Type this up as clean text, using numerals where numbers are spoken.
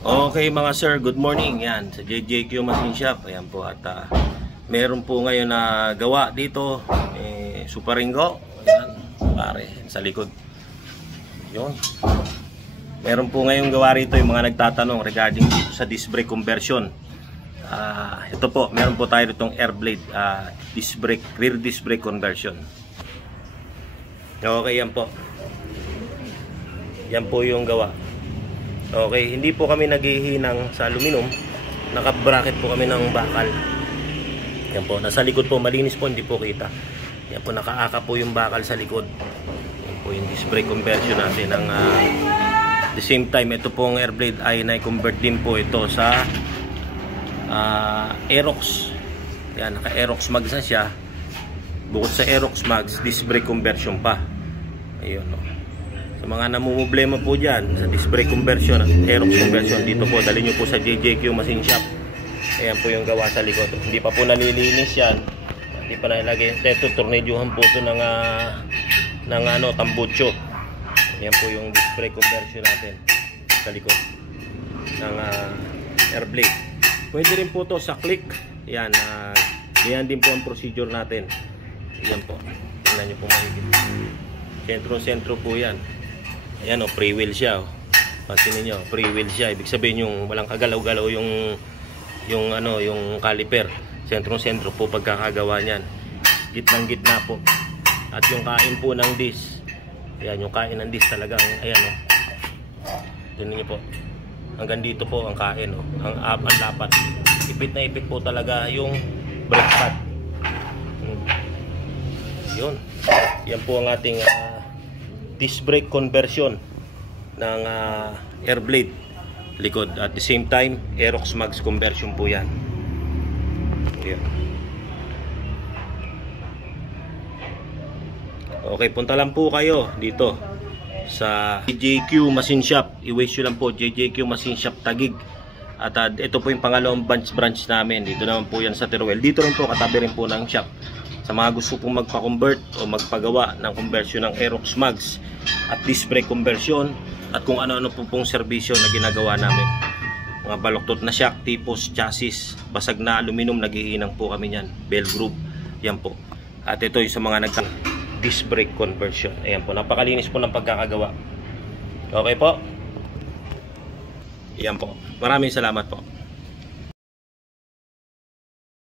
Okay mga sir, good morning. Yan, sa JJQ Machine Shop. Ayan po at meron po ngayon na gawa dito, Super Ringo. Ayan, pare, sa likod. Yun. Meron po ngayon gawa rito yung mga nagtatanong regarding dito sa disc brake conversion. Ito po, meron po tayo itong air blade disc brake, rear disc brake conversion. Okay, yan po. Yan po yung gawa. Okay, hindi po kami naghihinang sa aluminum. Naka-bracket po kami ng bakal. Yan po, nasa likod po, malinis po, hindi po kita. Yan po, nakaaka po yung bakal sa likod. Yan po yung disc brake conversion natin. The same time, ito pong air blade ay na-convert din po ito sa Aerox. Yan, naka-Aerox mags na siya. Bukod sa Aerox mags, disc brake conversion pa. Ayun, no. Sa mga namumblema po dyan sa disc brake conversion at Aerox conversion, dito po, dali nyo po sa JJQ Machine Shop. Ayan po yung gawa sa likod. Hindi pa po nalilinis yan. Hindi pa nalagay. Ito, tornilyohan po ito ng tambucho. Ayan po yung disc brake conversion natin sa likod ng air blade. Pwede rin po ito sa click. Ayan, yan din po ang procedure natin. Ayan po. Tingnan nyo po mahigit. Sentro-sentro po yan. Ayan o, free wheel siya o. Pansinin nyo, free wheel siya. Ibig sabihin yung walang kagalaw-galaw yung caliper. Sentro-sentro po pagkakagawa niyan. Gitnang-gitna po. At yung kain po ng disc. Ayan, yung kain ng disc talagang, ayan o. Tingnan nyo po. Hanggang dito po ang kain o. Ang lapat. Ipit na ipit po talaga yung brake pad. Yun. Yan po ang ating disc brake conversion ng air blade likod. At the same time, Aerox mags conversion po yan. Ayan. Okay, punta lang po kayo dito sa JJQ Machine Shop. I-waste nyo lang po, JJQ Machine Shop Taguig. At ito po yung pangalawang branch namin. Dito naman po yan sa Teruel. Dito rin po, katabi rin po ng shop. Sa mga gusto pong magpa-convert o magpagawa ng conversion ng Aerox mags at disc brake conversion at kung ano-ano po pong serbisyo na ginagawa namin. Mga baloktot na shock, tipos, chassis, basag na aluminum, naghihinang po kami yan. Bell group, yan po. At ito yung sa mga disc brake conversion. Ayan po, napakalinis po ng pagkakagawa. Okay po? Yan po. Maraming salamat po.